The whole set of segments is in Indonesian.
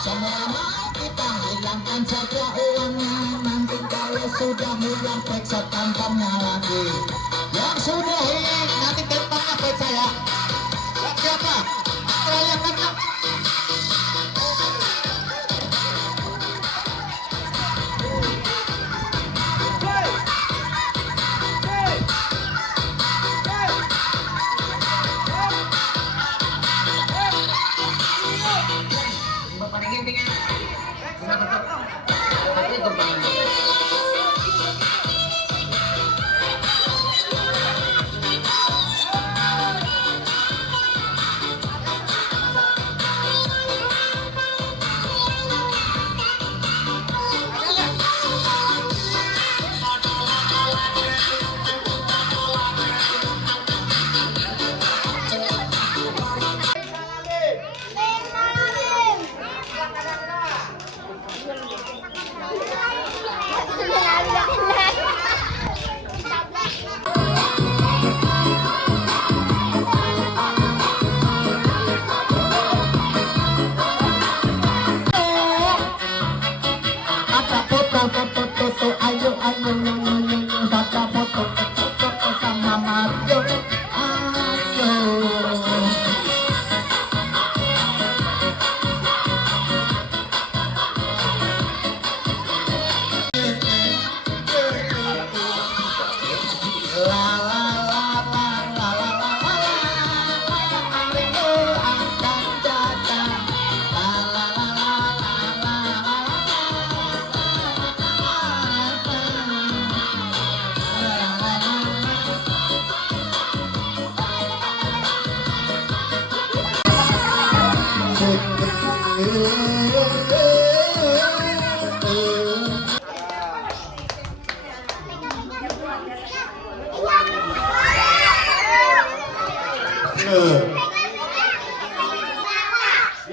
Semua mau kita hilangkan saja uangnya. Nanti kalau sudah hilang periksa tampangnya lagi. Yang sudah hilang nanti tampangnya periksa ya. Siapa? Rayakan ya.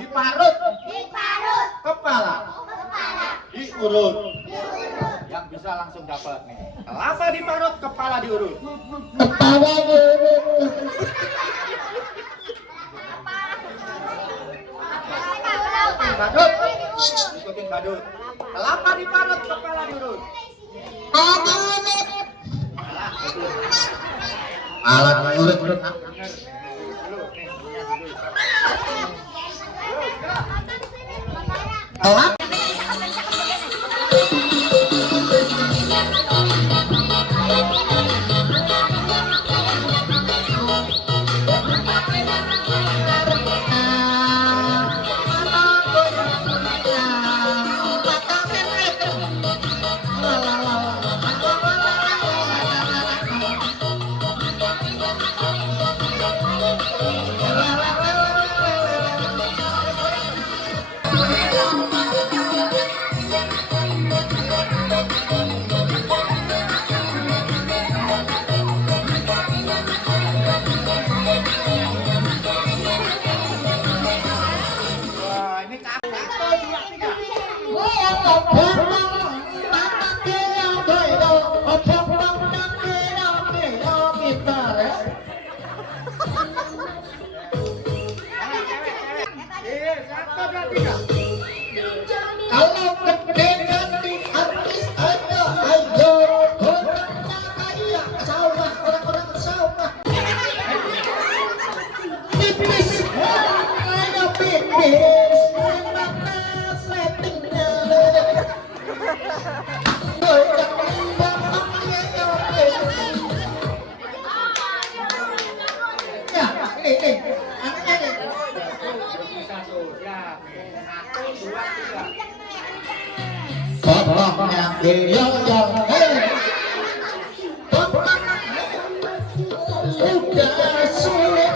Diparut, kepala, diurut. Yang bisa langsung dapat nih. Kelapa diparut, kepala diurut. Kepala diurut. Badut, ikutin badut. Kelapa diparut, kepala diurut. Alat urut. Kelapa. Kalau gede nanti artis ada ayo orangnya kaya sawah orang-orang sawah pipis ada pipis mana settingnya Pokoknya diyoyong udah sulit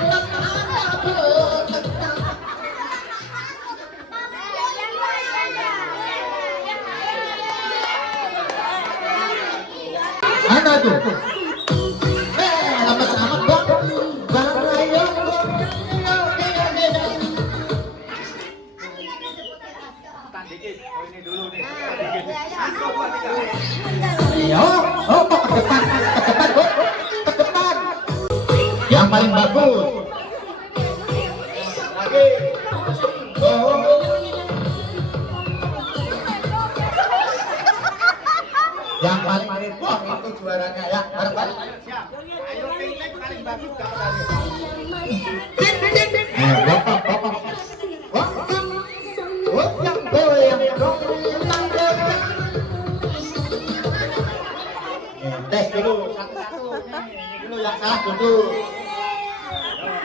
mana tuh? Lama amat bang. Ke depan. Yang paling bagus. Lagi. juaranya ya. Bareng-bareng. Siap. Ayo ting-ting paling bagus kalau tadi. Ting ting ting. Bapak. Goyang goyang goyang goyang. Tes dulu satu-satu nih. Ini dulu yang salah dulu.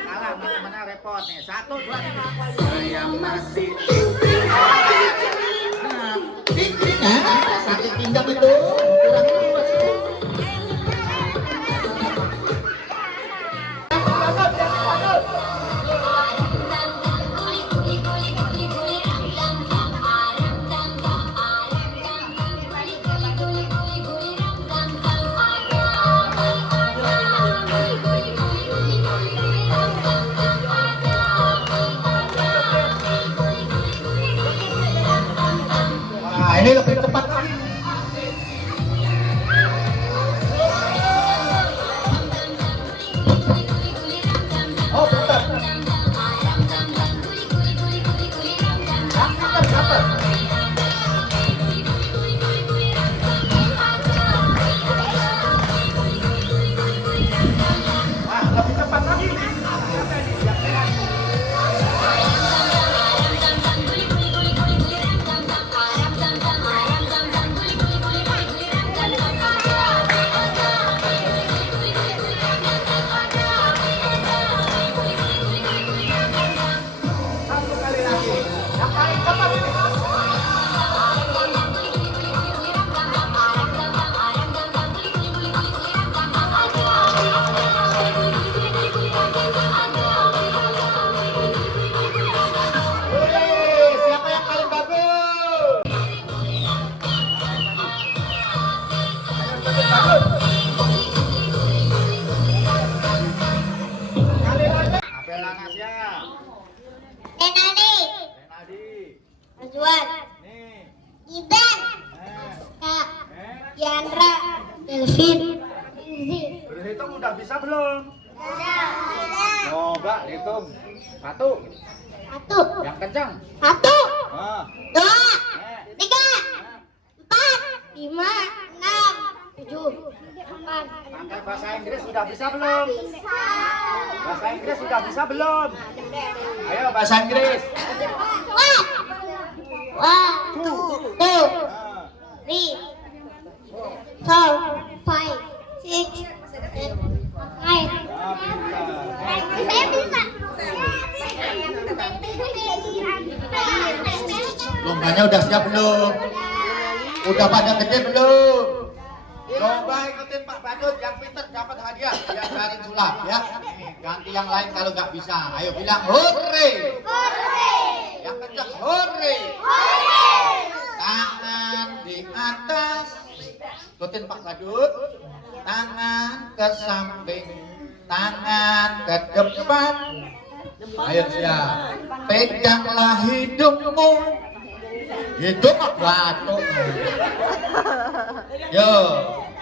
Kalah mana repot nih. 1 2 saya masih ting-ting. Nah, Ting-ting sakit pinggang itu. Kurang luas. Nah, ini lebih cepat lagi. Oh, bentar. Sabar. Nah, lebih cepat lagi. Satu kali lagi. Yang paling cepat ini. Wih, siapa yang paling bagus? Kali lagi. Apel Anas ya. Renaldi, Renaldi. Azwan, Nih. Iban, Eh. Kak, Eh. Yandra, Delvin, Izzy. Berhitung udah bisa belum? Sudah. Coba hitung. 1. Satu, Yang kencang. satu, Ah. dua, Eh. tiga, Ah. 4, 5, 6, 7, 8. Pakai bahasa Inggris sudah bisa belum? Bahasa Inggris sudah bisa belum? Ayo bahasa Inggris. One, two, Ah. 3, 4, 5, 6, 7, 8. Ah, pintar. Saya bisa. Lombanya udah siap belum? Udah pada gede belum? Coba ikutin Pak Badut, yang pinter dapat hadiah. Biasarin sulap ya. Nih, ganti yang lain kalau nggak bisa. Ayo bilang hore. Yang kencang hore. Tangan di atas. Ikutin Pak Badut. Tangan ke samping. Tangan ke depan. Ayo siap. Peganglah hidungmu. Hidung batuk. Yo,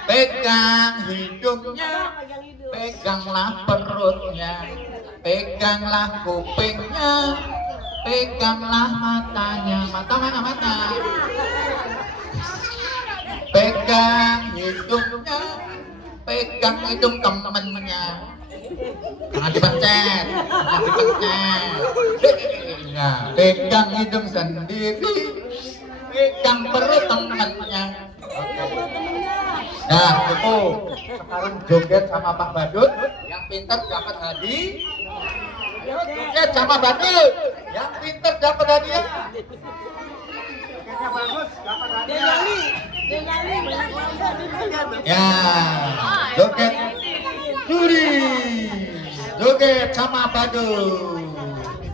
pegang hidungnya, peganglah perutnya, peganglah kupingnya, peganglah matanya. Mata mana mata? Pegang hidungnya, pegang hidung temennya. Jangan dipencet, jangan dipencet. Nah, pegang hidung sendiri, pegang perut temennya. Oke. Nah, cukup. Sekarang joget sama Pak Badut. Yang pintar dapat hadiah. Joget sama Badut. Yang pintar dapat hadiah. Jogetnya bagus, dapat hadiah. Ya, joget juri. Joget sama Badut.